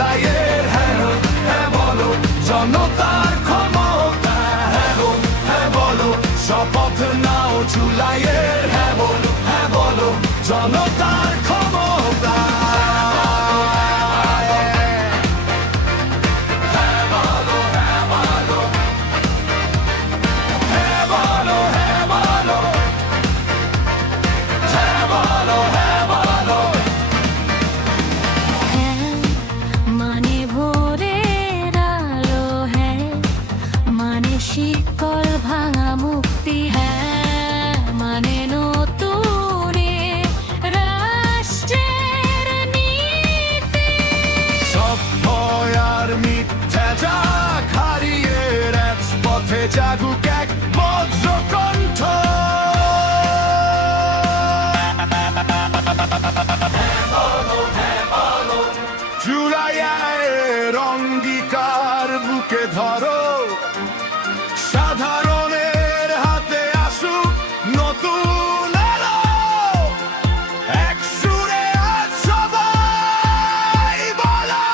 জুলাইয়ের হ্যাঁ হ্যাঁ বলো জনতার ক্ষমতা হ্যাঁ বলো শপথ নাও জুলাইয়ের হ্যাঁ বলো জনতার ক্ষমতা হ্যাঁ মানে ভোরের আলো, হ্যাঁ মানে শিকড় ভাঙা মুক্তি, হ্যাঁ মানে নতুন রাষ্ট্রের নীতি। সব ভয় আর মিথ্যা যাক হারিয়ে রাজপথে জাগুক এক বজ্রকণ্ঠ জুলাইয়ের অঙ্গীকার বুকে ধরো সাধারণের হাতে আসুক নতুন আলো এক সুরে আজ সবাই বলো